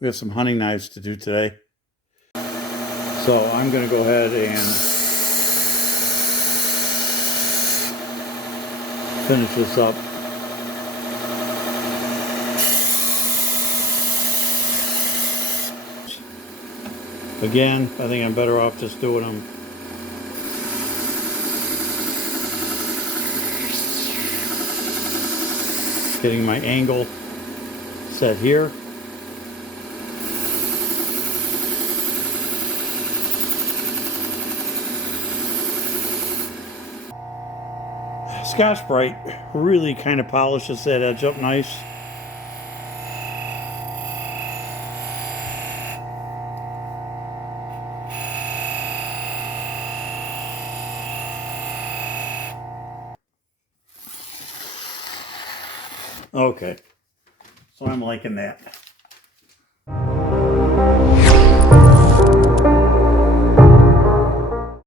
We have some hunting knives to do today. So I'm going to go ahead and finish this up. Again, I think I'm better off just doing them getting my angle set here. Scotch-Brite really kind of polishes that edge up nice. Okay, so I'm liking that.